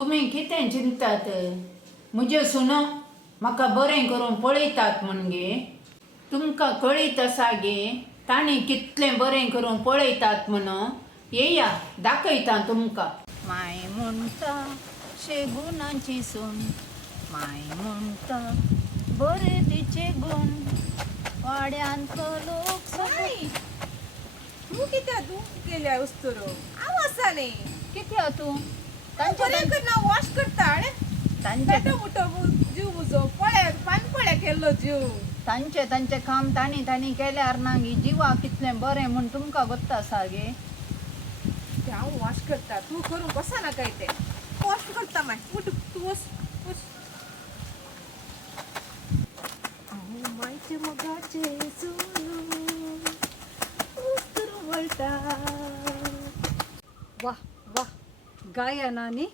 तुम्ही कितें चिंतात म्हजे सुन म्हाका बरें करून पळयतात म्हणगे तुमकां कळीत आसा गे ताणी कितलें बरें करून पळयतात म्हण येया दाखयता तुमकां माय म्हणटा शेगुणाची सून माय म्हणटा बरे तिचे गुण वाड्यांत लोक सगळी तू कित्या तू केल्या वस्तुरो आवासाने कितें तूं बरें ना वॉश करता तांचे मोठो जीव बुजो पळ्या पानपळ्या केल्लो जीव तांचे काम ताणी केल्यार ना गी जिवा कितलें बरें म्हण तुमकां गोत्ता आसा गे ते हांव वॉश करता तू करूंक वचना काय ते वॉश करता माय उठ तू वच वच हांव मायचे मोगाचे वळटा वा वा गायनानी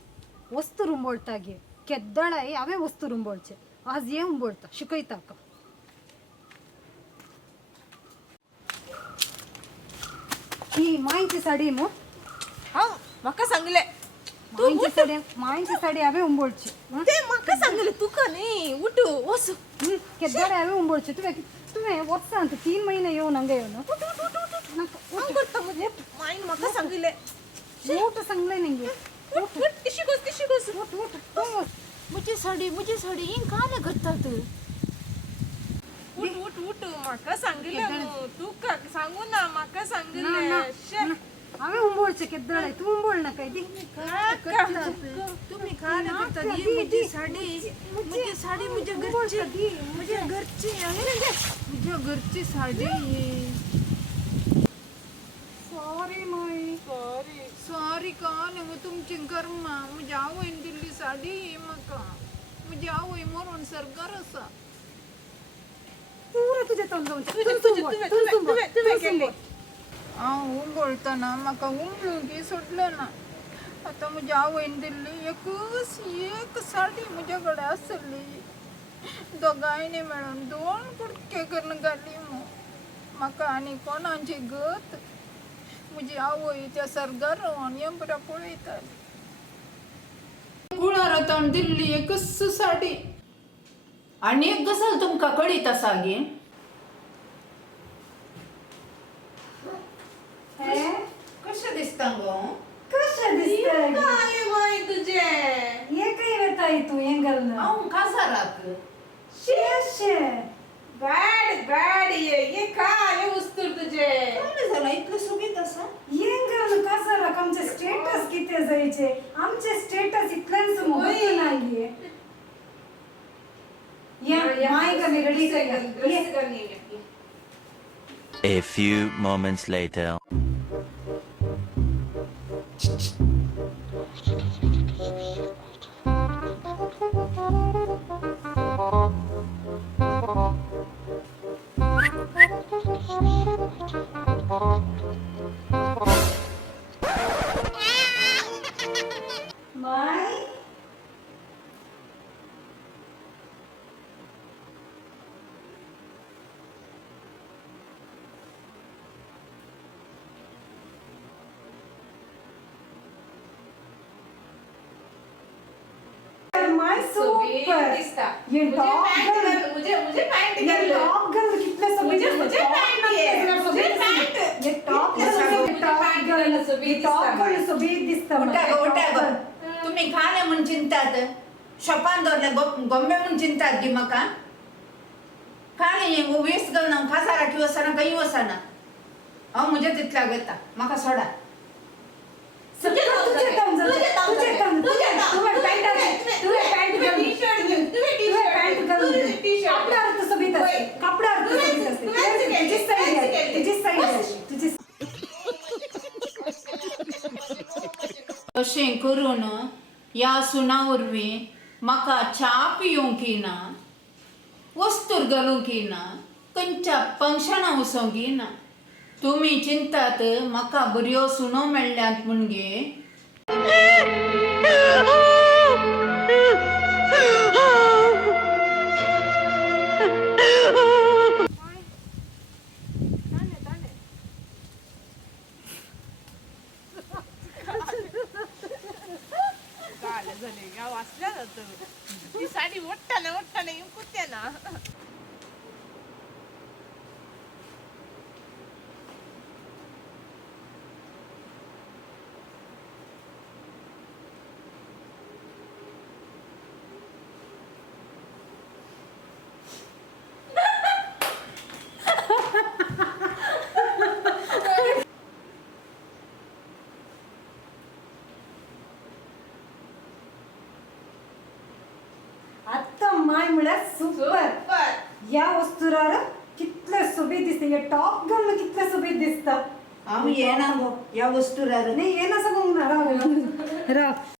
वस्तू रुंबोळटा गे केद्दळाय हांवें वस्तू रुंबोळचे आज हे उंबोळटा शिकयता का ही मायची साडी मो हांव म्हाका सांगले मायची साडी हांवें उंबोळची ते म्हाका सांगले तुका न्ही उठ वच केद्दळे हांवें उंबोळचे तुवें वचसान 3 महिने येवन हांगा येवन हांव करता म्हणजे मायन म्हाका सांगले मोठ सांगलें न्ही उठ उठ तिशी गोस म्हजी साडी हिंग काले करतात उठ उठ उठ म्हाका सांगले तुका सांगू ना म्हाका सांगले हांवें उंबोळचे केद्दळे तूं उंबोळ नाका दी तुम्ही काले करतात ही म्हजी साडी म्हज्या घरची साडी सॉरी माय सॉरी का न्हू तुमची कर्मा म्हज्या आवयन दिल्ली साडी म्हाका म्हजी आवय मरून सरकार आसा पुरो तुजें तोंड जावचें हांव उंबळटना म्हाका उंबळूंक सोडलें ना आतां म्हज्या आवयन दिल्ली एक साडी म्हजे कडेन आसली दोगांयनी मेळून 2 कुडके करून घाली म्हाका आनी कोणाची गत म्हजी आवय त्या सरगार रावन येंबऱ्या पळयताली कुळार आतां दिल्ली एकच साडी आनी एक गजाल तुमकां कळीत आसा गे कशें दिसता गो कशें दिसता काय बाय तुजे हे काय वेताय तूं हें घालना हांव काजाराक शे बॅड ये काय उस्तूर तुजे काय जालां इतलें सुगीत आसा हें घालून कासाराक आमचे स्टेटस कितें जायचे आमचे स्टेटस इतल्यान समोर नागे या माय का मी रेडी कर A few moments later. My my super दिसता ये टॉप मुझे पैंट ये टॉप गर्ल कितने सब मुझे पैंट ये टॉप गर्ल सोबीत दिसता उठा गो तुम्ही खाले म्हूण चिंतात शॉपान दवरले गोंबे म्हूण चिंतात गी म्हाका खाले वेस्ट घालना खासारा की वसना काही वसना हांव म्हजे तितल्या घेता म्हाका सोडा अशें करून ह्या सुना वरवीं म्हाका च्या पिवंक ना वस्तूर घालूंक ना खंयच्या फंक्शनां वचोंक ना तुमी चिंतात म्हाका बऱ्यो सुनो मेळ्ळ्यात म्हणगे वाचल्या जातं ती साडी ओठ्ठाना येऊन कुत्या ना आत्ता माय म्हळ्यार सुपर या वस्तुरार कितले सोबीत दिसता हे टॉप गन कितले सोबीत दिसता हांव येना गो ह्या वस्तूरार नाही येना सांगूंक ना राव